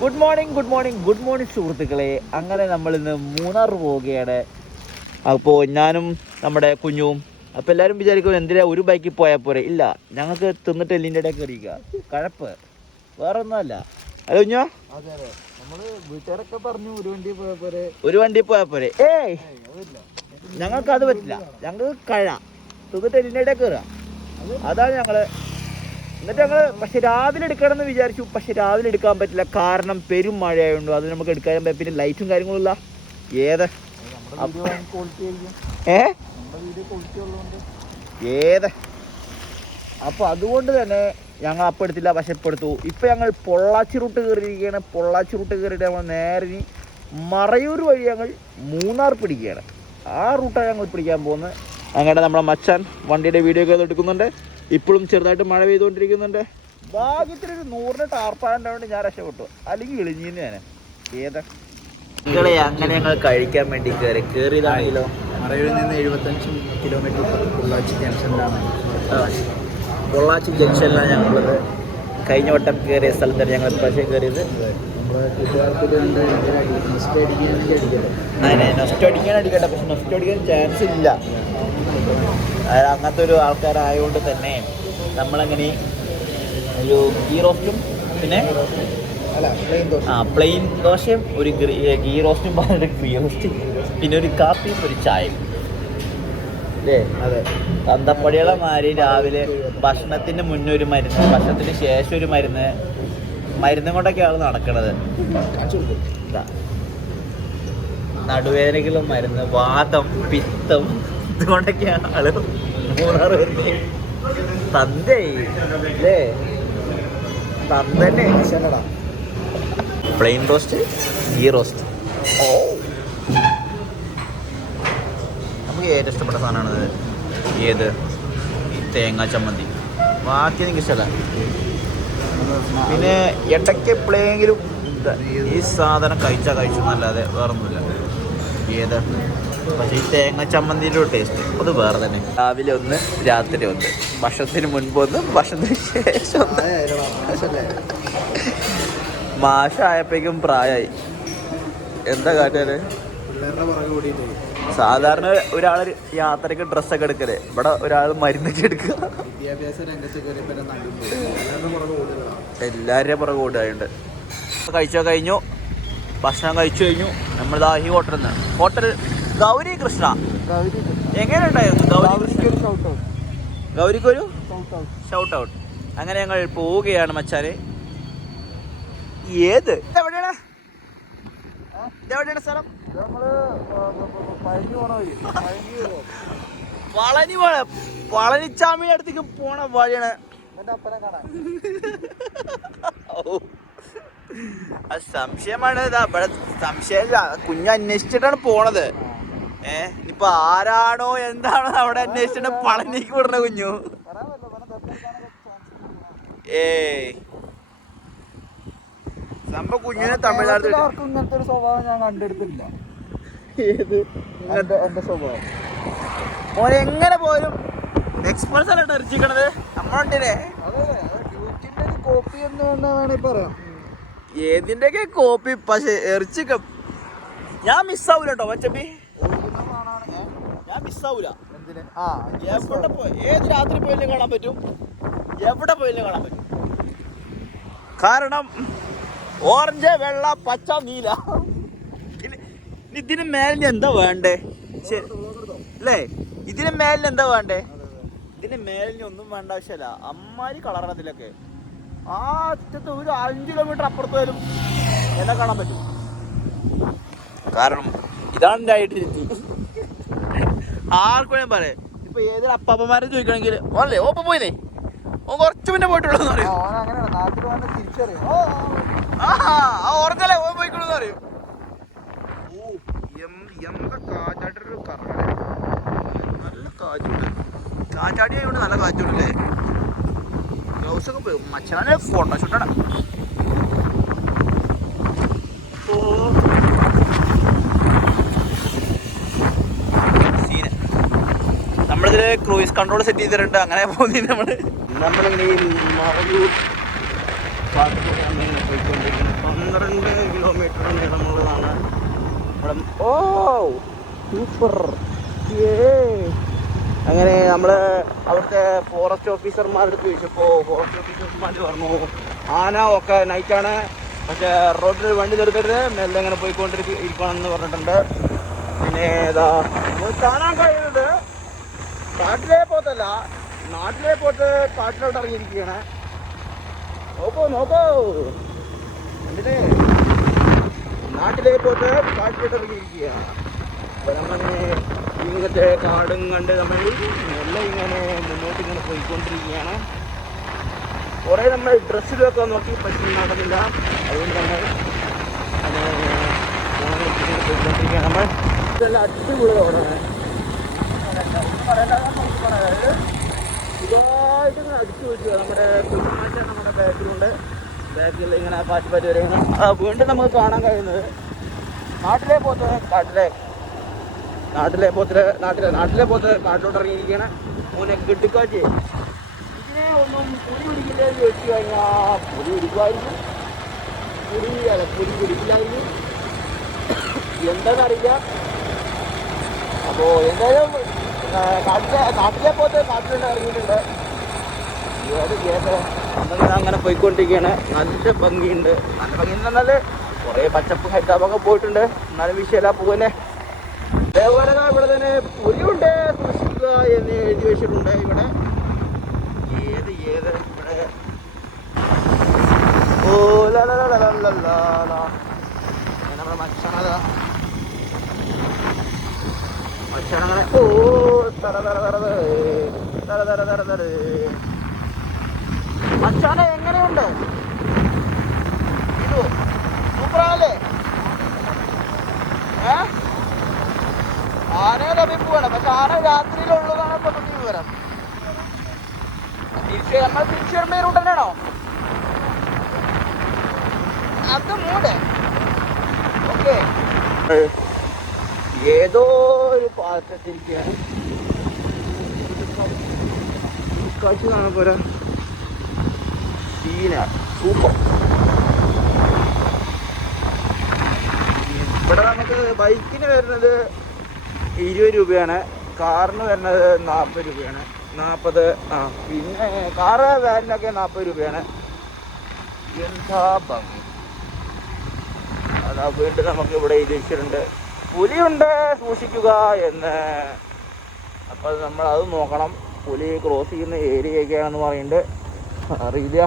Good morning good morning good morning സുഹൃത്തുക്കളെ. അങ്ങനെ നമ്മൾ ഇന്ന് മൂന്നാർ പോവുകയാണ്. അപ്പോൾ ഞാനും നമ്മുടെ കുഞ്ഞും. അപ്പോൾ എല്ലാവരും വിചാരിക്കും എന്തിനാ ഒരു ബൈക്കിൽ പോയാൽ പോരെ? ഇല്ല ഞങ്ങൾക്ക് തിന്നിട്ട് എല്ലിന്റെ ഇടയിൽ കയറിയിക്കുക കഴപ്പ്. വേറെ ഒന്നുമല്ല അല്ല കുഞ്ഞോ? വീട്ടുകാരൊക്കെ പറഞ്ഞു ഒരു വണ്ടി പോയാൽ പോരെ. ഒരു വണ്ടി പോയാൽ പോരെ. ഏയ്! ഞങ്ങൾക്ക് അത് പറ്റില്ല. ഞങ്ങൾക്ക് കഴ. തിന്നിട്ട് എല്ലിന്റെ ഇടയിൽ കയറുക. അതാണ് ഞങ്ങൾ എന്നിട്ട് ഞങ്ങൾ പക്ഷെ രാവിലെ എടുക്കണമെന്ന് വിചാരിച്ചു. പക്ഷെ രാവിലെ എടുക്കാൻ പറ്റില്ല. കാരണം പെരും മഴയായതുകൊണ്ട് അത് നമുക്ക് എടുക്കാൻ പറ്റും പിന്നെ ലൈറ്റും കാര്യങ്ങളും ഇല്ല. ഏത്? ഏ? ഏത്? അപ്പോൾ അതുകൊണ്ട് തന്നെ ഞങ്ങൾ അപ്പം എടുത്തില്ല പക്ഷെ ഇപ്പം എടുത്തു. ഇപ്പം ഞങ്ങൾ പൊള്ളാച്ചി റൂട്ട് കയറിയിരിക്കുകയാണ്. പൊള്ളാച്ചി റൂട്ട് കയറിയിട്ട് ഞങ്ങൾ നേരെ ഇനി മറയൂർ വഴി ഞങ്ങൾ മൂന്നാർ പിടിക്കുകയാണ്. ആ റൂട്ടാണ് ഞങ്ങൾ പിടിക്കാൻ പോകുന്നത്. അങ്ങനെ നമ്മുടെ മച്ചാൻ വണ്ടിയുടെ വീഡിയോ ഒക്കെ എടുക്കുന്നുണ്ട്. ഇപ്പോഴും ചെറുതായിട്ട് മഴ പെയ്തുകൊണ്ടിരിക്കുന്നുണ്ട്. ഭാഗ്യത്തിനൊരു നൂറിന് ടാർപ്പാണ്ടാണ്ട് ഞാൻ രക്ഷപ്പെട്ടു. അല്ലെങ്കിൽ ഇളിഞ്ഞിന്ന് ഞാൻ ഏതാ? നിങ്ങളെ അങ്ങനെ ഞങ്ങൾ കഴിക്കാൻ വേണ്ടി കയറി. കയറിയതാണെങ്കിലോ മറയൂരിൽ നിന്ന് എഴുപത്തഞ്ച് കിലോമീറ്റർ പൊള്ളാച്ചി ജംഗ്ഷനിലാണ്. പൊള്ളാച്ചി ജംഗ്ഷനിലാണ് ഞങ്ങളുള്ളത്. കഴിഞ്ഞ വട്ടം കയറിയ സ്ഥലത്താണ് ഞങ്ങൾ പ്രാവശ്യം കയറിയത്. നമ്മളെ കൂട്ടുകാർക്ക് രണ്ട് മിസ്റ്റേ അടിക്കാൻ വേണ്ടി അടിക്കല്ലോ അതിനെ നൊസ്റ്റ് അടിക്കാൻ അടിക്കട്ടെ പക്ഷെ നൊസ്റ്റ് അടിക്കാൻ ചാൻസ് ഇല്ല. അതായത് അങ്ങനത്തെ ഒരു ആൾക്കാരായതുകൊണ്ട് തന്നെ നമ്മളങ്ങനെ ഒരു ഗീ റോസ്റ്റും പിന്നെ ആ പ്ലെയിൻ ദോശയും ഒരു ഗീ റോസ്റ്റും പറഞ്ഞിട്ട് ഗീ റോസ്റ്റ് പിന്നെ ഒരു കാപ്പിയും ഒരു ചായയും. അല്ലേ അതെ. തന്തപ്പടികളെ മാതിരി രാവിലെ ഭക്ഷണത്തിന് മുന്നേ ഒരു മരുന്ന് ഭക്ഷണത്തിന് ശേഷം ഒരു മരുന്ന് മരുന്നും കൊണ്ടൊക്കെയാണ് നടക്കണത്. നടുവേദനകളും. നടുവേദനയ്ക്കുള്ള മരുന്ന് വാദം പിത്തം ഇതുകൊണ്ടൊക്കെയാണ് ആൾ. മൂന്നാർ വരുന്നത്. തന്തേ അല്ലേ? തന്തന്നെ. ശനടാ പ്ലെയിൻ റോസ്റ്റ് ഗീ റോസ്റ്റ് ഓ. നമുക്ക് ഏറ്റവും ഇഷ്ടപ്പെട്ട സാധനമാണത് ഏത്? ഈ തേങ്ങാ ചമ്മന്തി. ബാക്കി എനിക്ക് ഇഷ്ടമല്ല. പിന്നെ ഇടയ്ക്ക് എപ്പോഴെങ്കിലും ഈ സാധനം കഴിച്ചാൽ കഴിച്ചു എന്നല്ലാതെ വേറൊന്നുമില്ല. ഏത്? പക്ഷേ ഈ തേങ്ങ ചമ്മന്തിന്റെ ഒരു ടേസ്റ്റ് അത് വേറെ തന്നെ. രാവിലെ ഒന്ന് രാത്രി ഒന്ന്. ഭക്ഷണത്തിന് മുൻപ് ഒന്ന് ഭക്ഷണത്തിന് ശേഷം ഒന്ന്. മാഷായപ്പോഴേക്കും പ്രായമായി എന്താ പുറകെ സാധാരണ ഒരാൾ യാത്രയ്ക്ക് ഡ്രസ്സൊക്കെ എടുക്കൽ. ഇവിടെ ഒരാൾ മരുന്നൊക്കെ എടുക്കുക. എല്ലാവരുടെയും പുറകെ കൂട്ടായുണ്ട് കഴിച്ചോ കഴിഞ്ഞു. ഭക്ഷണം കഴിച്ചു കഴിഞ്ഞു. നമ്മളിതാ ഈ ഹോട്ടലിൽ നിന്ന് ഹോട്ടൽ ഗൗരി കൃഷ്ണ. എങ്ങനെ ഉണ്ടായിരുന്നു ഗൗരി കൃഷ്ണ? ഒരു ഷൗട്ട് ഔട്ട് ഗൗരിക്കൊരു ഷൗട്ട് ഔട്ട് ഷൗട്ട് ഔട്ട് അങ്ങനെ ഞങ്ങൾ പോവുകയാണ് മച്ചാനെ. ഏത്? എവിടെയാണ് ഇതെവിടെയാണ് സ്ഥലം? പളനി പോണ പളനിച്ചാമിയുടെ അടുത്തേക്ക് പോണ വഴിയാണ്. സംശയമാണ്. ഇതാ ഇവിടെ സംശയമില്ല. കുഞ്ഞ് അന്വേഷിച്ചിട്ടാണ് പോണത്. ഏ ഇപ്പൊ ആരാണോ എന്താണോ അവിടെ അന്വേഷിച്ചിട്ട് പളനിക്ക് വിടണ കുഞ്ഞു. ഏ. സംഭവം കുഞ്ഞിനെ തമിഴ്നാട്ടിൽ ആർക്കും ഇങ്ങനത്തെ ഒരു സ്വഭാവം ഞാൻ കണ്ടെടുത്തില്ല ഏത്? എന്റെ സ്വഭാവം. മോനെ എങ്ങനെ പോലും? എക്സ്പ്രസ് അല്ല ഇറച്ചിക്കണത് നമ്മളുണ്ടേ അതെ ഡ്യൂറ്റിന്റെ കോപ്പി എന്ന് വേണമെങ്കിൽ പറയാം. ഏതിന്റെയൊക്കെ കോപ്പി പക്ഷെ ഇറച്ചിക്ക ഞാൻ മിസ്സാവൂല കേട്ടോ മച്ചമ്പി ഞാൻ മിസ്സാവൂല എന്തിന്? ആ എവിടെ പോയി? ഏത് രാത്രി പോയാലും കാണാൻ പറ്റും? എവിടെ പോയാലും കാണാൻ പറ്റും? കാരണം ഓറഞ്ച് വെള്ള പച്ച നീല. ഇതിന് മേലിന് എന്താ വേണ്ടേ? ശരി. അല്ലേ? ഇതിന് മേലിന് എന്താ വേണ്ടേ? ഇതിന് മേലിന് ഒന്നും വേണ്ട ആവശ്യമല്ല. അമ്മാരി കളറാണ് ഇതിലൊക്കെ. ആ അറ്റത്ത് ഒരു അഞ്ച് കിലോമീറ്റർ അപ്പുറത്ത് വരും. എന്നെ കാണാൻ പറ്റും. കാരണം ഇതാണ് എന്റെ ഐഡന്റിറ്റി ആർക്കും പറയാ. ഇപ്പൊ ഏതൊരു അപ്പാപ്പന്മാരെ ചോദിക്കണമെങ്കിൽ ഓല്ലേ ഓപ്പ പോയില്ലേ ഓ കുറച്ച് മുന്നേ പോയിട്ടുള്ളൂ പറയും. ഓൻ ആ ഓർക്കല്ലേ ഓ പോയിക്കോളൂ പറയും. ഓ എം- എന്താ കാറ്റാട്ടൊരു കറങ്ങണേ നല്ല കാറ്റുണ്ട്. കാറ്റാടി ആയതുകൊണ്ട് നല്ല കാറ്റുണ്ടല്ലേ ഗ്ലൗസ് ഒക്കെ പോയി. മച്ചാനെ ഫോട്ടോഷൂട്ടാണ് ഓ സീന് നമ്മളിതിൽ ക്രൂയിസ് കൺട്രോൾ സെറ്റ് ചെയ്തിട്ടുണ്ട്. അങ്ങനെ പോകുന്നത് പോയിക്കൊണ്ടിരിക്കുന്നത് പന്ത്രണ്ട് കിലോമീറ്റർ നീളമുള്ളതാണ്. ഓ സൂപ്പർ. അങ്ങനെ നമ്മൾ അവിടുത്തെ ഫോറസ്റ്റ് ഓഫീസർമാരുടെ ചോദിച്ചപ്പോൾ ഫോറസ്റ്റ് ഓഫീസർമാർ പറഞ്ഞു ആന ഒക്കെ നൈറ്റാണ് പക്ഷേ റോഡിൽ വണ്ടി നിർത്തരുത്. മെല്ലെ ഇങ്ങനെ പോയിക്കൊണ്ടിരിക്കണം ഇരിക്കണമെന്ന് പറഞ്ഞിട്ടുണ്ട്. പിന്നെ നമുക്ക് കാണാൻ കഴിയുന്നത് കാട്ടിലെ പോത്തല്ല. നാട്ടിലെ പോത്ത് കാട്ടിലോട്ട് ഇറങ്ങിയിരിക്കുകയാണ്. നോക്കോ നോക്കോ. എന്തിനേ നാട്ടിലെ പോത്ത് കാട്ടിലോട്ട് ഇറങ്ങിയിരിക്കുകയാണ്. അപ്പോൾ നമ്മളിങ്ങനെ ഇങ്ങനത്തെ കാടും കണ്ട് നമ്മൾ നല്ല ഇങ്ങനെ മുന്നോട്ട് ഇങ്ങനെ പോയിക്കൊണ്ടിരിക്കുകയാണ്. കുറേ നമ്മൾ ഡ്രസ്സിലൊക്കെ നോക്കി പക്ഷേ നടന്നില്ല അതുകൊണ്ട് നമ്മൾ ഇങ്ങനെ പോയിക്കൊണ്ടിരിക്കുകയാണ്. നമ്മൾ ഇതെല്ലാം അടിപൊളിയാണ് ഇതായിട്ട് ഇങ്ങനെ അടിച്ചു വെച്ചു നമ്മുടെ കുഞ്ഞുമാറ്റ നമ്മുടെ ബാക്കിലുണ്ട് ബാക്കിൽ ഇങ്ങനെ പാറ്റി പാറ്റി വരികയാണ് ആ വീണ്ടും നമുക്ക് കാണാൻ കഴിയുന്നത് നാട്ടിലെ പോത്ത് കാട്ടിലെ നാട്ടിലെ പോത്തിലെ നാട്ടിലെ നാട്ടിലെ പോത്ത് കാട്ടിലോട്ട് ഇറങ്ങിയിരിക്കുകയാണ് മൂന്നെ കിട്ടിക്കാറ്റി ഇതിനെ ഒന്നും പുലി പിടിക്കില്ല എന്ന് ചോദിച്ചു കഴിഞ്ഞാൽ പുലി പിടിക്കുമായിരിക്കും പുലി അല്ല പുലി പിടിക്കില്ലായിരുന്നു എന്താണെന്നറിയില്ല അപ്പോൾ എന്തായാലും അങ്ങനെ പോയിക്കൊണ്ടിരിക്കുകയാണ്. നല്ല ഭംഗിയുണ്ട്. നല്ല ഭംഗി എന്ന് പറഞ്ഞാൽ കുറേ പച്ചപ്പ് ഹൈറ്റാപ്പൊക്കെ പോയിട്ടുണ്ട്. എന്നാലും വിഷയമല്ല പോകുന്നേ അതേപോലെ ഇവിടെ തന്നെ പുലിയുണ്ട് സൂക്ഷിക്കുക എന്ന് എഴുതി വെച്ചിട്ടുണ്ട് ഇവിടെ. ഏത് ഏത്? ഇവിടെ. ഓ ലാ ലാ ലാ ലാ ലാ നമ്മുടെ മച്ചാണതാ ഭക്ഷണങ്ങൾ ഓ തറ തറ തറ തറ തറ തറ തറ ഭക്ഷണം എങ്ങനെയുണ്ട്? ഇതോ സൂപ്പറാണല്ലേ? ഏ? ആനയുടെ അഭിപ്പ് വേണം പക്ഷെ ആന രാത്രിയിലുള്ളതാണ് ഇപ്പൊ വിവരം. തിരിച്ച് നമ്മൾ തിരിച്ചു വരുമ്പോ റൂട്ട് തന്നെയാണോ? അത് മൂടെ. ഓക്കെ. ഏതോ ഒരു പാത്രത്തിരിക്കുകയാണ്. കാഴ്ച കാണാൻ പോരാ. സീന. സൂപ്പർ. ഇവിടെ നമുക്ക് ബൈക്കിന് വരുന്നത് ഇരുപത് രൂപയാണ്. കാറിന് വരുന്നത് നാൽപ്പത് രൂപയാണ്. നാൽപ്പത് ആ പിന്നെ കാറ് വാനിനൊക്കെ നാൽപ്പത് രൂപയാണ്. എന്താ ഭംഗി. അതാ വീണ്ടും നമുക്ക് ഇവിടെ എഴുതി വെച്ചിട്ടുണ്ട് പുലിയുണ്ട് സൂക്ഷിക്കുക എന്ന്. അപ്പോൾ നമ്മൾ അത് നോക്കണം. പുലി ക്രോസ് ചെയ്യുന്ന ഏരിയ ഏരിയയൊക്കെയാണെന്ന് പറയുന്നുണ്ട്. അറിയില്ല.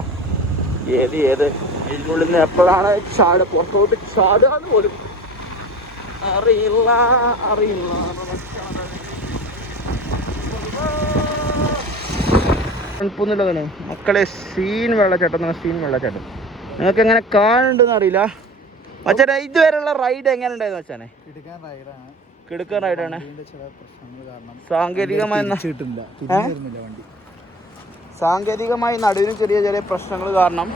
ഏത് ഏത്? ഇതിനുള്ളിൽ നിന്ന് എപ്പോഴാണ് ചാട് പുറത്തോട്ട് ചാടാന്ന് പോലും അറിയില്ല അറിയില്ല. മക്കളെ സീൻ വെള്ളച്ചാട്ടം സീൻ വെള്ളച്ചാട്ടം. നിങ്ങൾക്ക് എങ്ങനെ കാണുന്നുണ്ടെന്ന് അറിയില്ല. അച്ഛനെ ഇതുവരെയുള്ള റൈഡ് എങ്ങനെ ഉണ്ടായിരുന്നു കിടുക്കൻ റൈഡാണ് സാങ്കേതികമായി സാങ്കേതികമായി നടുവിന് ചെറിയ ചെറിയ പ്രശ്നങ്ങൾ കാരണം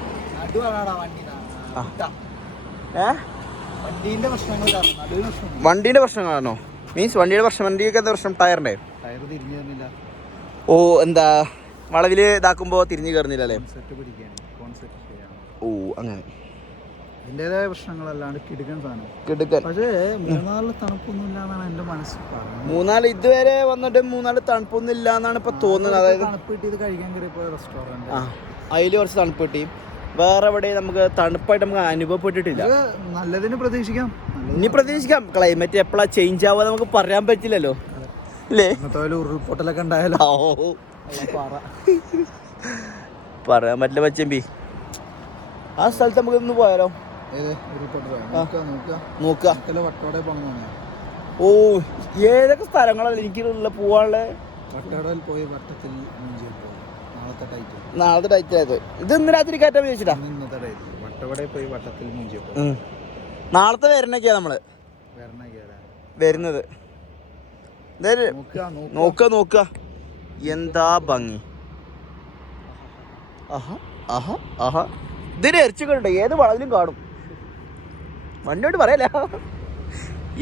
വണ്ടിന്റെ പ്രശ്നങ്ങളാണോ മീൻസ് വണ്ടിയുടെ പ്രശ്നം വണ്ടിയൊക്കെ എന്താ പ്രശ്നം? ടയറിന്റെ ഓ എന്താ? വളവിൽ ഇതാക്കുമ്പോ തിരിഞ്ഞു കയറുന്നില്ല അല്ലേ? ഓ അങ്ങനെ. അതിന്റെതായ പ്രശ്നങ്ങളല്ലാണ്ട് കിടുക്കൻ സാധനം. കിടുക്കൻ. പക്ഷേ മൂന്നാൽ തണുപ്പൊന്നും ഇല്ലാന്നാണ് എന്റെ മനസ്സിൽ പറഞ്ഞത് മൂന്നാൽ ഇതുവരെ വന്നിട്ട് മൂന്നാൽ തണുപ്പൊന്നും ഇല്ല എന്നാണ് ഇപ്പൊ തോന്നുന്നത്. അതായത് തണുപ്പ് കിട്ടിയത് കഴിക്കാൻ കയറിയപ്പോൾ റെസ്റ്റോറന്റ് ആ അതിൽ കുറച്ച് തണുപ്പ് കിട്ടി. വേറെ എവിടെ നമുക്ക് തണുപ്പായിട്ട് നമുക്ക് അനുഭവപ്പെട്ടിട്ടില്ല. ഇത് നല്ലതിന് പ്രതീക്ഷിക്കാം. ഇനി പ്രതീക്ഷിക്കാം. ക്ലൈമറ്റ് എപ്പോഴാ ചേഞ്ച് ആവുക നമുക്ക് പറയാൻ പറ്റില്ലല്ലോ. അല്ലേ? ഇന്നത്തെ പോലെ ഉരുൾപൊട്ടലൊക്കെ ഉണ്ടായാലോ? ഓ പാറ. പറയാൻ പറ്റില്ല പച്ചമ്പി ആ സ്ഥലത്ത് നമുക്ക് ഇന്ന് പോയാലോ? ഓ ഏതൊക്കെ സ്ഥലങ്ങളാണ് എനിക്ക് നാളത്തെ ടൈറ്റ് ആയത് ഇത് രാത്രി കയറ്റാൻ വിചാരിച്ചിട്ടാ? നാളത്തെ വരണൊക്കെയാ നമ്മൾ? വരുന്നത്. നോക്ക നോക്ക. എന്താ ഭംഗി? ആഹാ ആഹാ ആഹാ ഇതിന് എരിച്ചു കണ്ടോ ഏത് വളവിലും കാണും. വണ്ടിയോട് പറയല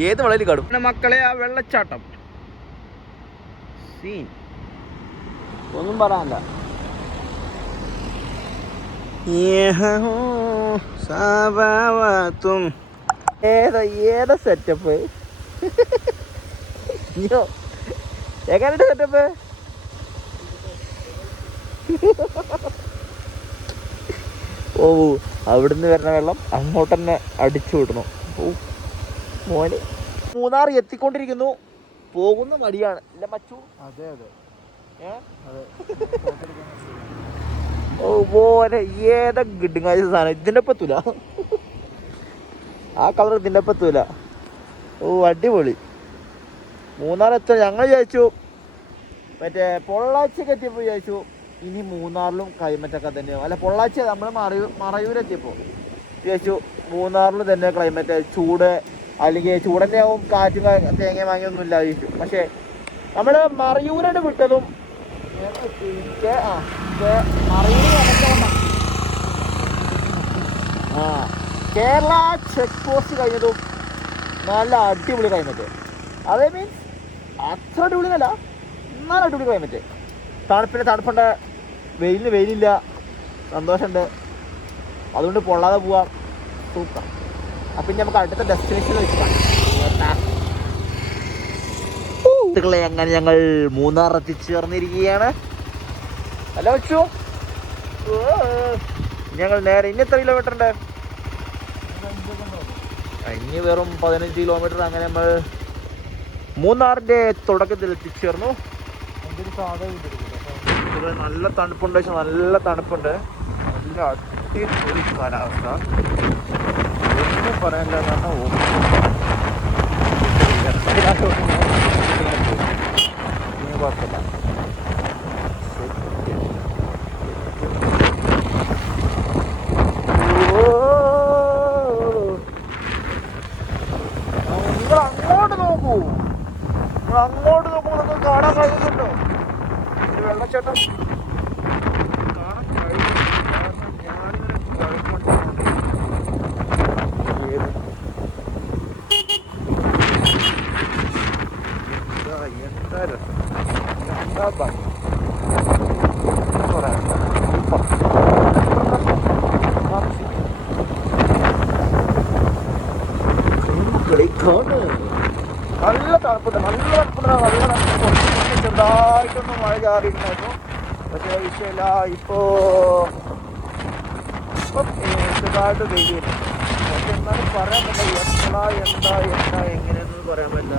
ഏത് വളയിൽ പിന്നെ മക്കളെ ആ വെള്ളച്ചാട്ടം. സീൻ ഒന്നും പറയാനില്ല. ഏതോ ഏതോ സെറ്റപ്പ് എങ്ങനെയുണ്ട് സെറ്റപ്പ് ഓ അവിടുന്ന് വരുന്ന വെള്ളം അങ്ങോട്ട് തന്നെ അടിച്ചു വിടണം. ഓ മോനെ. മൂന്നാർ എത്തിക്കൊണ്ടിരിക്കുന്നു. പോകുന്ന മടിയാണ്. ഇല്ല മച്ചു. അതെ അതെ. ഓ മോനെ ഏതാ ഗിഡുങ്ങായ സാധനം. ഇതിന്റെ പത്തൂല ആ കളർ ഇതിന്റെ പത്തൂല ഓ അടിപൊളി. മൂന്നാർ എത്ര ഞങ്ങൾ വിചാരിച്ചു മറ്റേ പൊള്ളാച്ചിക്ക് എത്തിയപ്പോൾ വിചാരിച്ചു ഇനി മൂന്നാറിലും ക്ലൈമറ്റൊക്കെ തന്നെയാവും. അല്ല പൊള്ളാച്ചി നമ്മൾ മറയൂ മറയൂരെത്തിയപ്പോൾ ചേച്ചു മൂന്നാറിലും തന്നെ ക്ലൈമറ്റ് ചൂട് അല്ലെങ്കിൽ ചൂടന്റെ ആവും കാറ്റും തേങ്ങ വാങ്ങിയൊന്നും ഇല്ല വിചാരിച്ചു പക്ഷേ നമ്മൾ മറയൂരോട് വിട്ടതും ആ, ആ കേരള ചെക്ക് പോസ്റ്റ് കഴിഞ്ഞതും നല്ല അടിപൊളി ക്ലൈമറ്റ് അതേ മീൻസ് അത്ര അടിപൊളി എന്നല്ല നല്ല അടിപൊളി ക്ലൈമറ്റ് തണുപ്പിന് തണുപ്പുണ്ട്. വെയിലിന് വെയിലില്ല. സന്തോഷമുണ്ട് അതുകൊണ്ട് പൊള്ളാതെ പോവാം. സൂപ്പർ. അപ്പം നമുക്ക് അടുത്ത ഡെസ്റ്റിനേഷൻ സുഹൃത്തുക്കളെ അങ്ങനെ ഞങ്ങൾ മൂന്നാർ എത്തിച്ചേർന്നിരിക്കുകയാണ്. അല്ല വെച്ചു ഞങ്ങൾ നേരെ ഇനി എത്ര കിലോമീറ്റർ ഉണ്ട്? ഇനി വെറും പതിനഞ്ച് കിലോമീറ്റർ അങ്ങനെ നമ്മൾ മൂന്നാറിന്റെ തുടക്കത്തിൽ എത്തിച്ചേർന്നു. സാധനം ഇവിടെ നല്ല തണുപ്പുണ്ട് പക്ഷെ നല്ല തണുപ്പുണ്ട് നല്ല അടിപൊളി കാലാവസ്ഥ ഒന്നും പറയാനില്ല കാരണം ഒന്നും. കുഴപ്പമില്ല നിങ്ങൾ അങ്ങോട്ട് നോക്കൂ നിങ്ങൾ അങ്ങോട്ട് നോക്കുമ്പോൾ നിങ്ങൾക്ക് കാണാൻ കഴിയുന്നുണ്ടോ ഒരു വെള്ളച്ചാട്ടം കാണാൻ കഴിയുന്നില്ല. കാരണം ഞാനിങ്ങനെ കളിക്കൊണ്ടിരുന്നോണ്ട്. ഏത്? എന്താ എന്താ രസം എന്താ പറയാ കളിക്കാണ് നല്ല തണുപ്പുണ്ട് നല്ല തണുപ്പുണ്ട് നല്ല തണുപ്പ് ചെറുതായിട്ടൊന്നും മഴ ചാറിയിട്ടുണ്ടായിരുന്നു പക്ഷേ വിഷയമില്ല ഇപ്പോ ഇപ്പം ചെറുതായിട്ട് വെയിലുണ്ട്. പക്ഷെ എന്നാലും പറയാൻ പറ്റില്ല എപ്പോഴാ എന്താ എന്താ എങ്ങനെയെന്ന് പറയാൻ പറ്റില്ല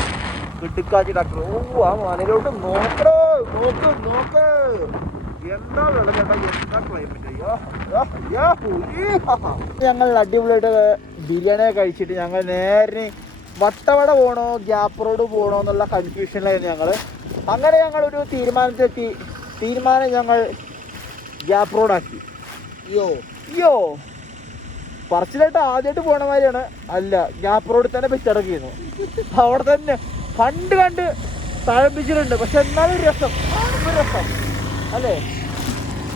കിട്ടുക്കാച്ചി ഡാക്ടർ ഓ ആ മലയിലോട്ട് നോക്കടോ നോക്ക് നോക്ക്. എന്താ ക്ലൈമറ്റ് ഞങ്ങൾ അടിപൊളിയായിട്ട് ബിരിയാണി കഴിച്ചിട്ട് ഞങ്ങൾ നേരെ വട്ടവട പോണോ ഗ്യാപ്പ് റോഡ് പോകണോ എന്നുള്ള കൺഫ്യൂഷനിലായിരുന്നു ഞങ്ങൾ അങ്ങനെ ഞങ്ങൾ ഒരു തീരുമാനത്തിലെത്തി. തീരുമാനം ഞങ്ങൾ ഗ്യാപ്പ് റോഡാക്കി അയ്യോ. അയ്യോ. പറച്ചിലായിട്ട് ആദ്യമായിട്ട് പോണ മാതിരിയാണ്. അല്ല ഗ്യാപ്പ് റോഡിൽ തന്നെ പിച്ചടക്കിയിരുന്നു അവിടെ തന്നെ കണ്ട് കണ്ട് തഴപ്പിച്ചിട്ടുണ്ട് പക്ഷെ എന്നാലും രസം. രസം. അല്ലേ?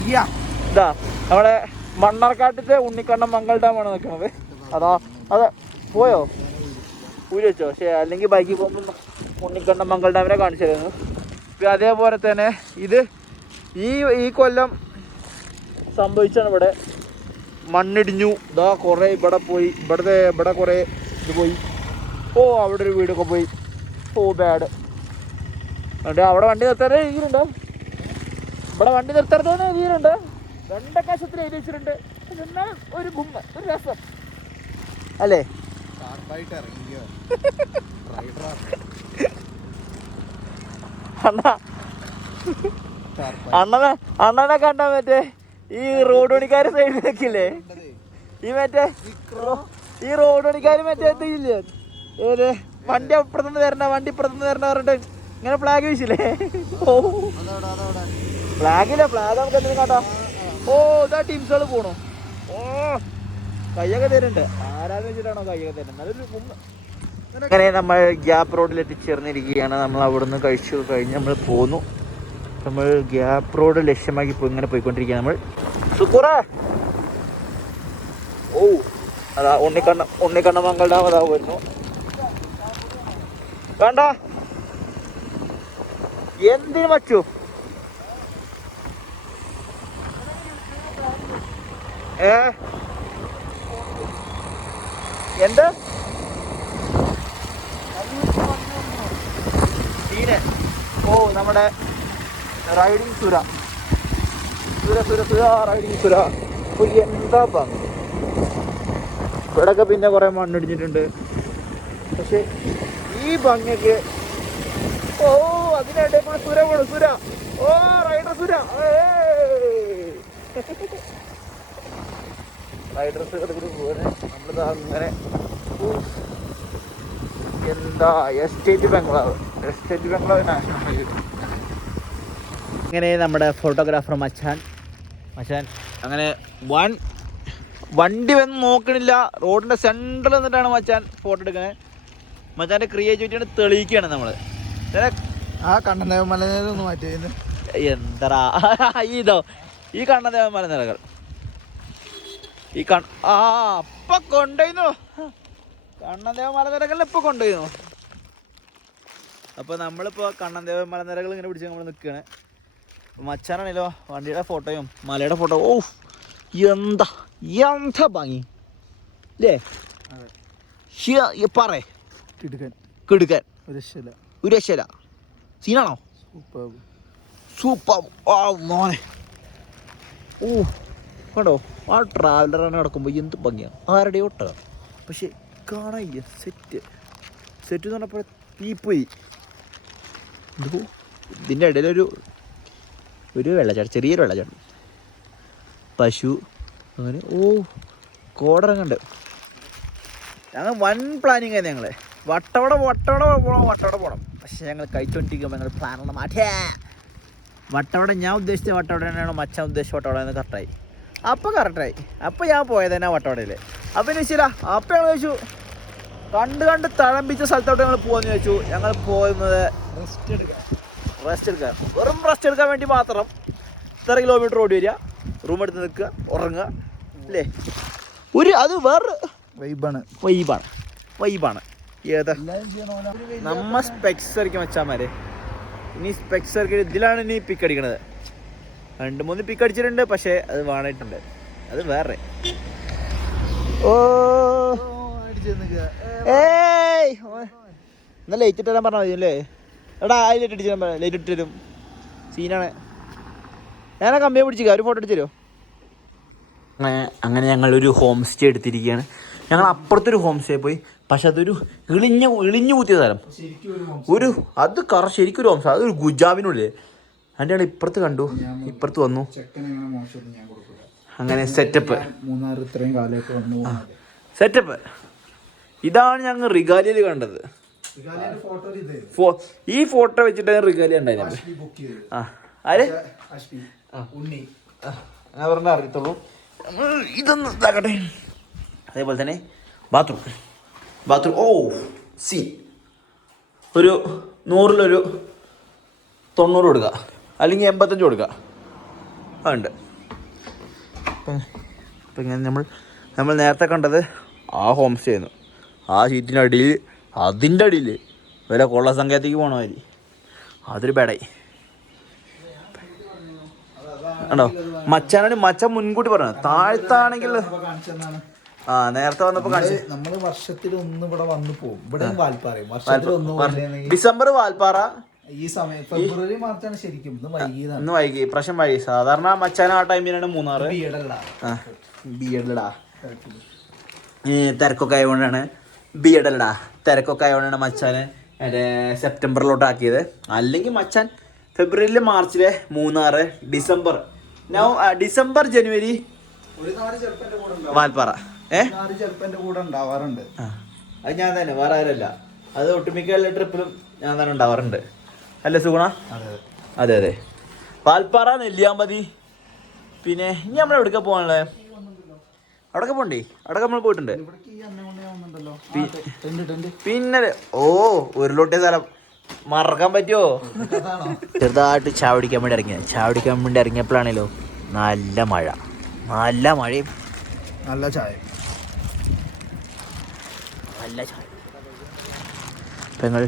ഇതാ നമ്മളെ മണ്ണാർക്കാട്ടിലെ ഉണ്ണിക്കണ്ണൻ മംഗൾ ഡാമാണ് നിൽക്കുന്നത്. അതാ അതെ പോയോ? ഊരി വെച്ചോ? പക്ഷേ അല്ലെങ്കിൽ ബൈക്കിൽ പോകുമ്പോൾ ഉണ്ണിക്കണ്ണൻ മംഗൾ ഡാമിനെ കാണിച്ചു തരുന്നു പിന്നെ അതേപോലെ തന്നെ ഇത് ഈ ഈ കൊല്ലം സംഭവിച്ചാണ് ഇവിടെ മണ്ണിടിഞ്ഞു. ഇതാ കുറേ ഇവിടെ പോയി. ഇവിടുത്തെ ഇവിടെ കുറേ ഇത് പോയി. ഓ അവിടെ ഒരു വീടൊക്കെ പോയി. ഓ ബാഡ് എന്നിട്ട് അവിടെ വണ്ടി നിർത്താറേ എഴുതിയിട്ടുണ്ട് ഇവിടെ വണ്ടി നിർത്തരുതെന്ന് എഴുതിയിട്ടുണ്ട് രണ്ടക്കാശത്തിൽ എഴുതി വെച്ചിട്ടുണ്ട്. എന്നാലും ഒരു ഗുമ്മ ഒരു രസം. അല്ലേ? അണ്ണനെ അണ്ണനെ കണ്ടാ മറ്റേ? ഈ റോഡ് പണിക്കാര് സൈഡിൽ നിൽക്കില്ലേ ഈ മറ്റേ ഈ റോഡ് പണിക്കാര് മറ്റേ എത്തിയില്ലേ ഏത്? വണ്ടി അപ്പുറത്തുനിന്ന് വരണ വണ്ടി ഇപ്പുറത്തുനിന്ന് വരണ പറഞ്ഞിട്ട് ഇങ്ങനെ ഫ്ലാഗ് വീശില്ലേ? ഓ. ഫ്ലാഗില്ല ഫ്ലാഗ് നമുക്ക് എന്തെങ്കിലും കാട്ടാ. ഓ ഇതാ ടീംസുകൾ പോണു. ഓ കയ്യൊക്കെ തരുന്നുണ്ട്. ആരാന്ന് വെച്ചിട്ടാണോ കയ്യൊക്കെ തരുന്നത്? നല്ലൊരു. അങ്ങനെ നമ്മൾ ഗ്യാപ്പ് റോഡിൽ എത്തിച്ചേർന്നിരിക്കുകയാണ്. നമ്മൾ അവിടുന്ന് കഴിച്ചു കഴിഞ്ഞ് നമ്മൾ പോന്നു. നമ്മൾ ഗ്യാപ്പ് റോഡ് ലക്ഷ്യമാക്കി പോയി ഇങ്ങനെ പോയിക്കൊണ്ടിരിക്കുകയാണ് നമ്മൾ. സുക്കൂറ. ഓ അതാ ഉണ്ണിക്കണ്ണ ഉണ്ണിക്കണ്ണ മംഗളുടെ അതാ വരുന്നു. വേണ്ട. എന്തിനു വച്ചു ഏ? എന്ത്? സീന്. ഓ നമ്മുടെ റൈഡിങ് സുര. സുര സുര സുര റൈഡിങ് സുര. ഓ, എന്താ ഭംഗി പിന്നെ കുറെ മണ്ണിടിഞ്ഞിട്ടുണ്ട്. പക്ഷെ ഈ ഭംഗിക്ക്. ഓ അതിനിടെ കൂടെ സുര പോണു സുര. ഓ റൈഡർ സുര. റൈഡർ സുര കൂടി പോരെ. നമ്മളിത് അങ്ങനെ. എന്താ estate bungalow estate bungalow national highway ഇങ്ങനെ നമ്മുടെ ഫോട്ടോഗ്രാഫർ മച്ചാൻ. മച്ചാൻ അങ്ങനെ വൺ വണ്ടി വന്ന് നോക്കണില്ല. റോഡിന്റെ സെന്ററിൽ നിന്നിട്ടാണ് മച്ചാൻ ഫോട്ടോ എടുക്കുന്നത് മച്ചാന്റെ ക്രിയേറ്റിവിറ്റിയാണ് തെളിയിക്കുകയാണ് നമ്മൾ ആ കണ്ണനേവ മലനേരം മാറ്റി എന്തടാ? ഇതോ ഈ കണ്ണദേവൻ മലനിരകൾ ഈ കൺ ആ അപ്പൊ കൊണ്ടുപോയിന്നു. കണ്ണദേവ മലനിരകളിൽ ഇപ്പൊ കൊണ്ടുപോയിരുന്നു അപ്പൊ നമ്മളിപ്പോ കണ്ണദേവ മലനിരകൾ ഇങ്ങനെ പിടിച്ച് നമ്മൾ നിൽക്കുകയാണ്. മച്ചാനാണല്ലോ വണ്ടിയുടെ ഫോട്ടോയും മലയുടെ ഫോട്ടോ ഓ എന്താ എന്താ ഭംഗി. അല്ലേ പറയേ പറേ. കിടുക്കൻ ഒരു രക്ഷയില്ല സീനാണോ? സൂപ്പർ. ആ മോനെ. ഓ കണ്ടോ? ആ ട്രാവലറാണ് നടക്കുമ്പോൾ എന്ത് ഭംഗിയാണ് ആരുടെ ഒട്ട പക്ഷെ കാണാൻ സെറ്റ് സെറ്റ് എന്ന് പറഞ്ഞപ്പോൾ തീപ്പോയി എന്തോ ഇതിന്റെ ഇടയിലൊരു ഒരു വെള്ളച്ചാട്ടം ചെറിയൊരു വെള്ളച്ചാട്ടം. പശു അങ്ങനെ ഓ കോടറങ്ങണ്ട് ഞങ്ങൾ വൺ പ്ലാനിങ് ആയിരുന്നു ഞങ്ങൾ വട്ടവട വട്ടവട പോകണം വട്ടവട പോകണം പക്ഷെ ഞങ്ങൾ കഴിച്ചോണ്ടിരിക്കുമ്പോൾ ഞങ്ങൾ പ്ലാനുള്ള മാറ്റേ വട്ടവട ഞാൻ ഉദ്ദേശിച്ച വട്ടവട തന്നെയാണ് മച്ചാൻ ഉദ്ദേശിച്ച വട്ടവട എന്ന് കറക്റ്റായി അപ്പോൾ കറക്റ്റായി അപ്പോൾ ഞാൻ പോയത് തന്നെ വട്ടവടയിൽ അപ്പം ചോദിച്ചില്ല അപ്പം ഞങ്ങൾ ചോദിച്ചു കണ്ട് കണ്ട് തഴമ്പിച്ച സ്ഥലത്തോട്ട് ഞങ്ങൾ പോകാമെന്ന് ചോദിച്ചു. ഞങ്ങൾ പോകുന്നത് റെസ്റ്റ് എടുക്കാം റെസ്റ്റ് എടുക്കാൻ. വെറും റെസ്റ്റ് എടുക്കാൻ വേണ്ടി മാത്രം ഇത്ര കിലോമീറ്റർ ഓടി വരിക. റൂം എടുത്ത് നിൽക്കുക ഉറങ്ങുക. അല്ലേ? ഒരു അത് വേറെ വൈബാണ് വൈബാണ് വൈബാണ് നമ്മ സ്പെക്സ് ഇറക്കി വെച്ചാൽ ഇനി സ്പെക്സ് ഇറക്കി ഇതിലാണ് ഇനി പിക്ക് അടിക്കണത്. രണ്ട് മൂന്ന് പിക്ക് അടിച്ചിട്ടുണ്ട് പക്ഷേ അത് വാണായിട്ടുണ്ട് അത് വേറെ. ഓ. ഏയ്. എന്നാ ലൈറ്റ് ഇട്ടാൻ പറഞ്ഞാൽ മതി അല്ലേ? എടാ ആ ലൈറ്റ് അടിച്ചു പറയാം. ലൈറ്റ് ഇട്ട് തരും സീനാണ്. ഞാനാ കമ്പിയെ പിടിച്ചു ഒരു ഫോട്ടോ അടിച്ചു തരുമോ അങ്ങനെ ഒരു ഹോം സ്റ്റേ എടുത്തിരിക്കുകയാണ്. ഞങ്ങൾ അപ്പുറത്തൊരു ഹോം സ്റ്റേ പോയി. പക്ഷെ അതൊരു ഇളിഞ്ഞ ഇളിഞ്ഞു കൂത്തിയ സ്ഥലം. ഒരു അത് കറ ശരിക്കും ഒരു വംശം. അതൊരു ഗുജാബിനുള്ളിൽ ആണ് ഇപ്പുറത്ത് കണ്ടു. ഇപ്പുറത്ത് വന്നു. അങ്ങനെ ഞാൻ സെറ്റപ്പ് സെറ്റപ്പ് ഇതാണ് ഞങ്ങൾ റിഗാലിയിൽ കണ്ടത്. ഈ ഫോട്ടോ വെച്ചിട്ട് റിഗാലി ഉണ്ടായിരുന്നു ആ. ആരെ? ഉണ്ണി ഞാൻ പറഞ്ഞാൽ അറിയത്തുള്ളൂ. ഇതൊന്ന് ഇതാക്കട്ടെ. അതേപോലെ തന്നെ ബാത്റൂം. ബാത്റൂം. ഓ സി. ഒരു നൂറിലൊരു തൊണ്ണൂറ് കൊടുക്കുക അല്ലെങ്കിൽ എൺപത്തഞ്ച് കൊടുക്കുക അതുണ്ട് ഇപ്പം ഇപ്പം ഇങ്ങനെ നമ്മൾ നമ്മൾ നേരത്തെ കണ്ടത് ആ ഹോം സ്റ്റേ ആയിരുന്നു. ആ ഷീറ്റിന്റെ അടിയിൽ അതിന്റെ അടിയിൽ വില കൊള്ള സംഘത്തേക്ക് പോകണ മാതിരി. അതൊരു ബേടായി ണ്ടോ മച്ചാനാണ് മച്ച മുൻകൂട്ടി പറഞ്ഞത്. താഴത്താണെങ്കിൽ ആ നേരത്തെ വന്നപ്പോ നമ്മൾ വർഷത്തിൽ ഒന്ന് ഇവിടെ വന്നു പോകും ഇവിടെ വാൽപ്പാറയും വർഷത്തിൽ ഒന്ന് ഡിസംബർ വാൽപ്പാറ? ഈ സമയം ഫെബ്രുവരി മാർച്ചാണ് ശരിക്കും. ഇന്ന് വൈകിയതാണ്. ഇന്ന് വൈകി. ഇപ്രാവശ്യം വൈകി. സാധാരണ മച്ചാൻ ആ ടൈമിലാണ് മൂന്നാറ്. ബി എഡല്ലടാ തിരക്കൊക്കെ ആയതുകൊണ്ടാണ് ബി എഡല്ലടാ തിരക്കൊക്കെ ആയതുകൊണ്ടാണ് മച്ചാന് മറ്റേ സെപ്റ്റംബറിലോട്ട് ആക്കിയത്. അല്ലെങ്കിൽ മച്ചാൻ ഫെബ്രുവരിയിൽ മാർച്ചിലെ മൂന്നാറ് ഡിസംബർ. ഡിസംബർ ജനുവരി വാൽപ്പാറ. നാട് ചെറുപ്പന്റെ കൂടെ ഉണ്ടാവാറുണ്ട്. അത് ഞാൻ തന്നെ വേറെ ആരല്ല അത് ഒട്ടുമിക്ക എല്ലാ ട്രിപ്പിലും ഞാൻ തന്നെ ഉണ്ടാവാറുണ്ട്. അല്ലേ സുഗുണ? അതെ അതെ. പാൽപ്പാറ നെല്ലിയാമ്പതി. പിന്നെ ഇനി നമ്മൾ എവിടെ പോകാനുള്ളത് അവിടെയൊക്കെ പോണ്ടേ? അവിടെ നമ്മൾ പോയിട്ടുണ്ട്. പിന്നെ ഓ ഉരുളൊട്ടിയ സ്ഥലം. മറക്കാൻ പറ്റുമോ ചെറുതായിട്ട് ചാവടിക്കാൻ വേണ്ടി ഇറങ്ങിയ ചാവടിക്കാൻ വേണ്ടി ഇറങ്ങിയപ്പോഴാണല്ലോ നല്ല മഴ. നല്ല മഴയും. നല്ല ചായ നല്ല ചായ അപ്പം ഞങ്ങൾ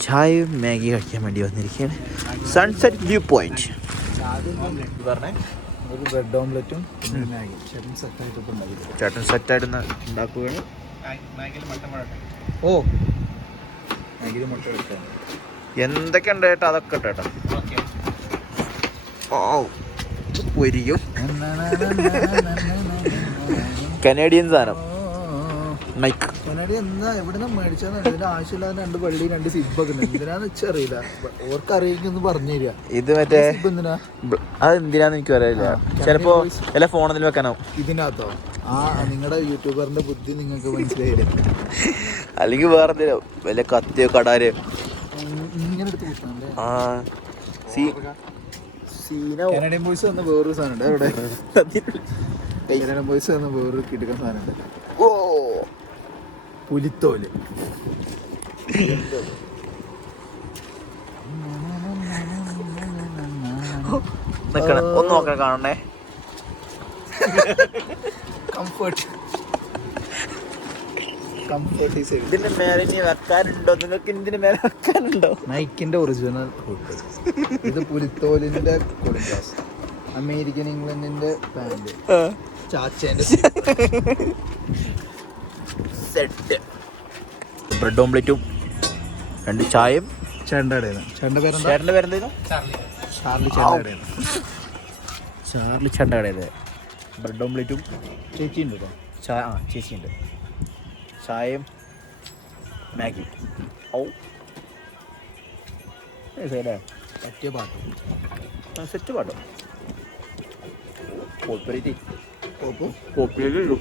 ചായയും മാഗി കഴിക്കാൻ വേണ്ടി വന്നിരിക്കുകയാണ് സൺസെറ്റ് വ്യൂ പോയിന്റ് പറഞ്ഞേ ഒരു ബ്രെഡ് ഓംലെറ്റും പിന്നെ മാഗി ചേട്ടൻ സെറ്റായിട്ട് ഇപ്പം ഉണ്ടാക്കിയത് ചേട്ടൻ സെറ്റായിട്ട് ഉണ്ടാക്കുകയാണ് ഓ മാഗിയിൽ മുട്ട എടുക്കാം എന്തൊക്കെ ഉണ്ട് ചേട്ടാ അതൊക്കെ ഉണ്ട് ചേട്ടാ ഓ പൊരിയും കനേഡിയൻ സാധനം മൈക്ക് മുന്നാടി എന്നാ എവിടുന്ന് മേടിച്ചാന്ന് ഇതിന്റെ ആവശ്യമില്ലാതെ രണ്ട് പള്ളി രണ്ട് സിബ് ഒക്കെ ഉണ്ട്. എന്തിനാന്ന് വെച്ചറിയില്ല ഓർക്ക് അറിയിക്കുന്നു പറഞ്ഞു തരിക. ഇത് മറ്റേ സിബ് എന്തിനാ? അത് എന്തിനാന്ന് എനിക്ക് അറിയില്ല. ചിലപ്പോ. എല്ലാ ഫോണിൽ വെക്കാനാവും ഇതിനകത്തോ? ആ നിങ്ങളുടെ യൂട്യൂബറിന്റെ ബുദ്ധി നിങ്ങൾക്ക് മനസ്സിലായില്ല? അല്ലെങ്കിൽ വേറെ എന്തെങ്കിലും വല്ല കത്തിയോ കടാരോ. ഇങ്ങനെ ആ സീ സീനോ കനഡിയൻ ബോയ്സ് വന്ന വേറൊരു സാധനം ഉണ്ട് അവിടെ. കനഡിയൻ ബോയ്സ് വന്ന വേറൊരു കിടക്കുന്ന സാധനം ഉണ്ട്. ഓ. പുലിത്തോൽ. നിക്കണ ഒന്ന് നോക്കണം കാണണേ കംഫർട്ട് ഇതിന്റെ മേലെ ഇനി വെക്കാനുണ്ടോ? നിങ്ങൾക്ക് ഇതിന്റെ മേലെ വെക്കാനുണ്ടോ? നൈക്കിന്റെ ഒറിജിനൽ ഫുഡ് ഇത് പുലിത്തോലിന്റെ കൊടുക്കാസ് അമേരിക്കൻ ഇംഗ്ലണ്ടിന്റെ പാന്റ് ചാച്ചേന്റെ സെറ്റ് ബ്രെഡ് ഓംലെറ്റും രണ്ട് ചായയും. ചേട്ടന്റെ ചേട്ടന്റെ പേരെന്താ? ചേട്ടന്റെ പേരെന്തായിരുന്നു? ചാർലി ചാർലി ചേട്ടന്റെ കടയത് ബ്രെഡ് ഓംലെറ്റും ചേച്ചി ഉണ്ട് കേട്ടോ ചായ ആ ചേച്ചി ഉണ്ട്. ചായയും മാഗി. ഔ. പറ്റിയ പാട്ട്. സെറ്റ് പാട്ടോ. പോപ്പുലേറ്റ് പോപ്പുലേറ്റ്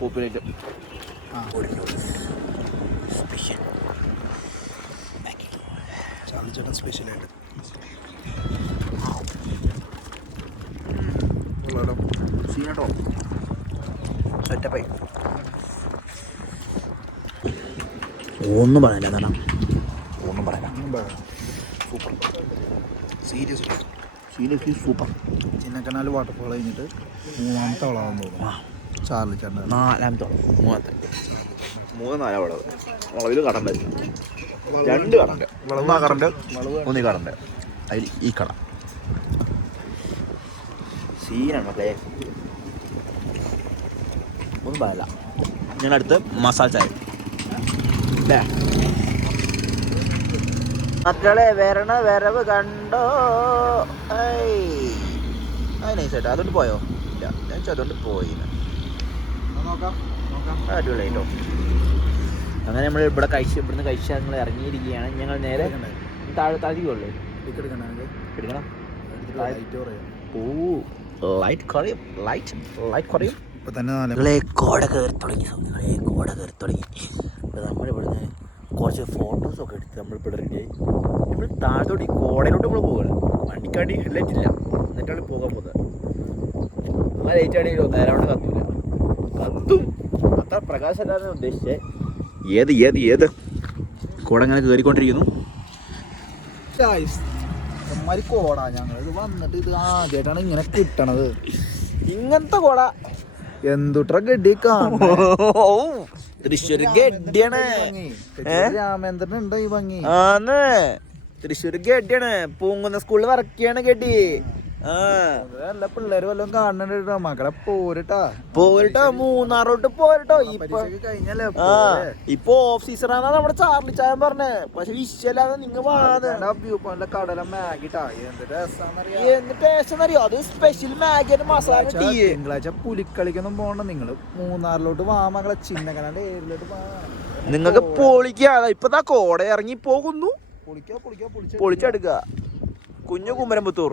പോപ്പുലേറ്റ് ആ സ്പെഷ്യൽ ചാർലി ചേട്ടൻ സ്പെഷ്യലായിട്ട് സീനട്ടോ സെറ്റപ്പായി ഒന്നും പറയാനില്ല എന്താണ് ഒന്നും പറയാനില്ല super serious seriously super Chinnakanal waterfall കഴിഞ്ഞിട്ട് മൂന്നാമത്തെ വളാന്ന് തോന്നുന്നു ആ. ചാർലി ചേട്ടൻ നാലാമത്തെ വളവ് മൂന്നാമത്തെ. മൂന്ന് നാലാം വളവ് വളവിൽ കടണ്ട് രണ്ട് കടണ്ട് ഒന്നാ കടണ്ട് ഒന്നീ കടണ്ട് അതിൽ ഈ കട. സീനാണ് മക്കളെ ഒന്നും പറയല്ല. ഞാൻ അടുത്ത് മസാല ചായ. ദേ. മക്കളെ വരണ വരവ് കണ്ടോ? ഐ. നൈസായിട്ട് അതുകൊണ്ട് പോയോ? ഇല്ല. ഞാൻ അതുകൊണ്ട് പോയി നോക്കാം നോക്കാം അടിപൊളിയായിട്ടോ. അങ്ങനെ നമ്മൾ ഇവിടെ കഴിച്ച് ഇവിടുന്ന് കഴിച്ച് ഞങ്ങൾ ഇറങ്ങിയിരിക്കുകയാണ്. ഞങ്ങൾ നേരെ താഴെ താഴേക്കുള്ളേ എടുക്കണേ. ഓ ലൈറ്റ് കുറയും. ലൈറ്റ് ലൈറ്റ് കുറയും. നിങ്ങളെ കോട കയറി തുടങ്ങി നിങ്ങളെ കോട കയറി തുടങ്ങി. അപ്പോൾ നമ്മൾ ഇവിടുന്ന് കുറച്ച് ഫോട്ടോസൊക്കെ എടുത്ത് നമ്മൾ ഇവിടെ റെഡിയായി നമ്മൾ താഴത്തോട്ട് ഈ കോടയിലോട്ട് നമ്മൾ പോവുകയാണ് വണ്ടിക്കാണ്ടി ഹെഡ്ലൈറ്റ് ഇല്ല. എന്നിട്ടാണ് പോകാൻ പോകുന്നത്. ആ ലേറ്റ് ആണെങ്കിൽ നേരെ കൊണ്ട് കത്തൂല. അത്ര പ്രകാശമല്ലാതെ ഉദ്ദേശിച്ചേ. ഏത് ഏത് ഏത്? കൂടെ അങ്ങനെ കയറിക്കൊണ്ടിരിക്കുന്നു അമ്മമാരി കോടാ ഞങ്ങൾ ഇത് വന്നിട്ട് ഇത് ആദ്യമായിട്ടാണ് ഇങ്ങനെ കിട്ടണത്. ഇങ്ങനത്തെ കോട. എന്തുട്ര ഗഡി തൃശ്ശൂർ ഗഡിയാണ്? രാമേന്ദ്രൻ ഉണ്ടോ ഈ ഭംഗി. ആന്ന്. തൃശ്ശൂർ ഗഡിയാണ്. പൂങ്കുന്ന സ്കൂളിൽ വർക്ക് ചെയ്യണ ഗഡി. നല്ല പിള്ളേര് വല്ലതും കാണുന്നുണ്ട് മക്കളെ പോരട്ടാ. പോരട്ടാ മൂന്നാറോട്ട് പോരട്ടോ. ഇപ്പൊ കഴിഞ്ഞല്ലേ ഇപ്പൊ ഓഫ് സീസണാണ് നമ്മുടെ ചാർലി ചായൻ പറഞ്ഞേ. പക്ഷെ വിശ്വല്ലാതെ നിങ്ങ പോയിന്റ് കടല മാഗിട്ടാ? എന്ത് ടേസ്റ്റ് അറിയോ അത് സ്പെഷ്യൽ മാഗി മസാല തിങ്കളാഴ്ച പുലിക്കളിക്കൊന്നും പോണ്ട. നിങ്ങൾ മൂന്നാറിലോട്ട് വാ മകളെ. ചിന്നക്കനാന്റെ ഏരിയയിലോട്ട് വാ. നിങ്ങൾക്ക് പൊളിക്കാതെ ഇപ്പൊ കോടെ ഇറങ്ങി പോകുന്നു. പൊളിക്കോ പൊളിക്കോ പൊളിച്ചോ പൊളിച്ചെടുക്കുക കുഞ്ഞു കുമരമ്പത്തൂർ.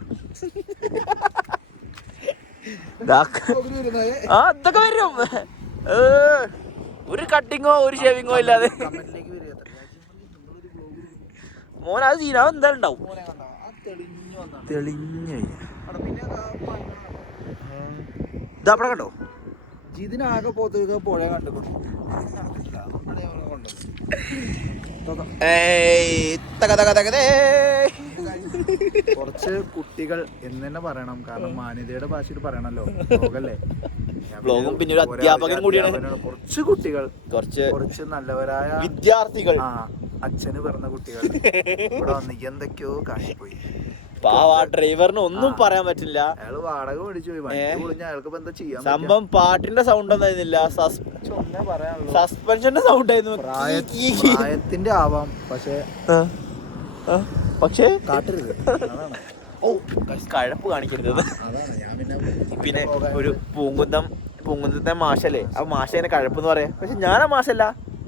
ആ ഇതൊക്കെ വരും. ഒരു കട്ടിങ്ങോ ഒരു ഷേവിങ്ങോ ഇല്ലാതെ. മോൻ അത് സീനാവും എന്തായാലും ഉണ്ടാവും. കണ്ടോ തെളിഞ്ഞ വന്നാ തെളിഞ്ഞ പിന്നെ അതാ മണ്ണ്. ഇതാ അവിടെ കണ്ടോ? ഇതിനാകെ പോത്ത് പുഴ ദേ. കുറച്ച് കുട്ടികൾ എന്ന് തന്നെ പറയണം. കാരണം മാന്യതയുടെ ഭാഷയിൽ പറയണല്ലോ. ബ്ലോഗല്ലേ ബ്ലോഗും പിന്നെ ഒരു അധ്യാപകൻ കൂടിയാണ്. കുറച്ച് കുട്ടികൾ കുറച്ച് കുറച്ച് നല്ലവരായ വിദ്യാർത്ഥികൾ. ആ അച്ഛന് പിറന്ന കുട്ടികൾ. ഇവിടെ വന്ന് എന്തൊക്കെയോ കാശിപ്പോയി പാവ ആ ഡ്രൈവറിന് ഒന്നും പറയാൻ പറ്റില്ല. അയാൾ വാടക മേടിച്ചു പോയി. വണ്ടി പൊളിഞ്ഞ അയാൾക്ക് ഇപ്പൊ എന്താ ചെയ്യാൻ? സംഭവം പാട്ടിന്റെ സൗണ്ട് ഒന്നായിരുന്നില്ല സസ്പെൻഷന്റെ സൗണ്ട് ആയിരുന്നു. പ്രായത്തിന്റെ ആവാം. പക്ഷെ. പക്ഷേ കാട്ടരുത്. ഓ കഴപ്പ് കാണിക്കരുത്. പിന്നെ ഒരു പൂങ്കുന്തം പൂങ്കുന്തത്തെ മാഷല്ലേ? ആ മാഷ അതിനെ കഴപ്പ് എന്ന് പറയാം. പക്ഷെ ഞാനാ ആ മാഷല്ല.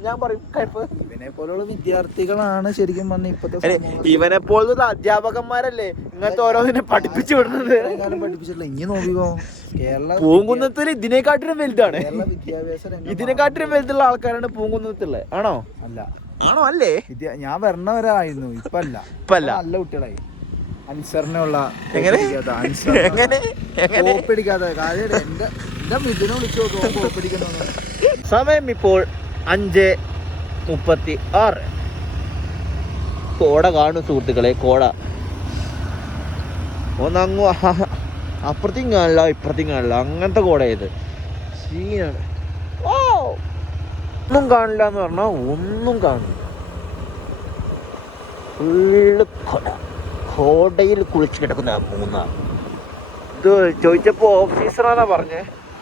ഞാൻ പറയും കഴപ്പ്. ഇവനെ പോലുള്ള വിദ്യാർത്ഥികളാണ് ശരിക്കും പറഞ്ഞ ഇപ്പത്തെ ഇവനെ പോലുള്ള അധ്യാപകന്മാരല്ലേ ഇങ്ങനത്തെ ഓരോന്നിനെ പഠിപ്പിച്ചു വിടുന്നത്? പഠിപ്പിച്ചിട്ടില്ല. ഇനി നോക്കിക്കോ കേരള പൂങ്കുന്നത്തിൽ ഇതിനെക്കാട്ടിലും വലുതാണ്. ഇതിനെക്കാട്ടിലും വലുതുള്ള ആൾക്കാരാണ് പൂങ്കുന്നത്തുള്ളത് ആണോ? അല്ല. ആണോ? അല്ലേ? ഞാൻ വരണവരായിരുന്നു ഇപ്പല്ല. അല്ല ഇപ്പൊ അല്ല. നല്ല കുട്ടികളായി. അനുസരണയുള്ള സമയം ഇപ്പോൾ അഞ്ച് മുപ്പത്തി ആറ് കോട കാണും സുഹൃത്തുക്കളെ കോട. ഒന്നങ്ങു അപ്പുറത്തേക്കും കാണില്ല ഇപ്പുറത്തേക്കും കാണില്ല. അങ്ങനത്തെ കോട ഇത്. ഓ! ഒന്നും കാണില്ല എന്ന് പറഞ്ഞാൽ ഒന്നും കാണില്ല. ഫുള്ള് കൊട. കോടയിൽ കുളിച്ച് കിടക്കുന്ന മൂന്നാർ. ഇത് ചോദിച്ചപ്പോൾ ഓഫീസറാന്നാ പറഞ്ഞേ.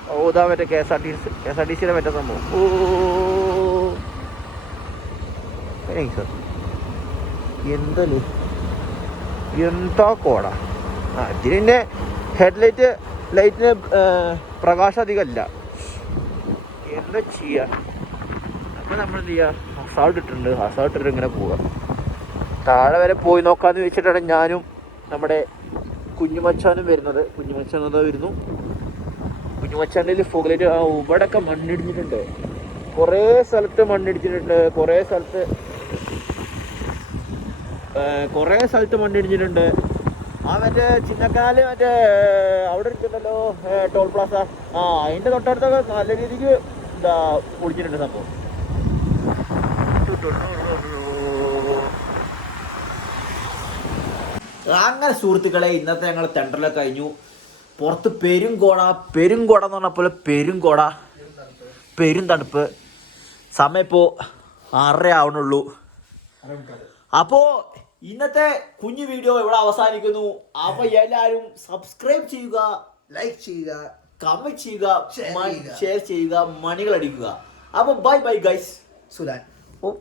ഓതാ മറ്റേ K S R T C K S R T സിയുടെ മറ്റേ സംഭവം. ഓ സർ എന്തല്ലേ എന്താ കോട. ആ ഇതിന്റെ ഹെഡ്ലൈറ്റ് ലൈറ്റിന് പ്രകാശം അധികമല്ല. എന്താ ചെയ്യാ? അപ്പൊ നമ്മൾ എന്ത് ചെയ്യാ? ഹസാൾട്ട് ഇട്ടിട്ടുണ്ട്. ഹസാൾട്ട് ഇട്ടിട്ട് ഇങ്ങനെ പോവാ. താഴെ വരെ പോയി നോക്കാന്ന് വെച്ചിട്ടാണ് ഞാനും നമ്മുടെ കുഞ്ഞുമച്ചാനും വരുന്നത്. കുഞ്ഞുമച്ചാൻ അതാ വരുന്നു? കുഞ്ഞുമച്ചാന്റെ ഫോഗലേറ്റ് ആ ഇവിടെയൊക്കെ മണ്ണിടിഞ്ഞിട്ടുണ്ട്. കുറേ സ്ഥലത്ത് മണ്ണിടിച്ചിട്ടുണ്ട് കുറേ സ്ഥലത്ത് കുറേ സ്ഥലത്ത് മണ്ണിടിഞ്ഞിട്ടുണ്ട്. ആ മറ്റേ ചിന്നക്കാൽ മറ്റേ അവിടെ ഇരിക്കുന്നല്ലോ ടോൾ പ്ലാസ. ആ അതിന്റെ തൊട്ടടുത്തൊക്കെ നല്ല രീതിക്ക് എന്താ പൊളിച്ചിട്ടുണ്ട് സംഭവം. അങ്ങനെ സുഹൃത്തുക്കളെ ഇന്നത്തെ ഞങ്ങൾ തെണ്ടറിലെ കഴിഞ്ഞു. പുറത്ത് പെരുംകോട പെരുംകോട എന്ന് പറഞ്ഞ പോലെ പെരുംകോട പെരും തണുപ്പ് സമയം ഇപ്പോൾ ആറര ആവണുള്ളൂ അപ്പോ ഇന്നത്തെ കുഞ്ഞു വീഡിയോ ഇവിടെ അവസാനിക്കുന്നു. അപ്പൊ എല്ലാരും സബ്സ്ക്രൈബ് ചെയ്യുക ലൈക്ക് ചെയ്യുക കമന്റ് ചെയ്യുക. ഷെയർ ചെയ്യുക. മണികൾ അടിക്കുക. അപ്പൊ ബൈ ബൈ ഗൈസ് സുലാൻ. ഓ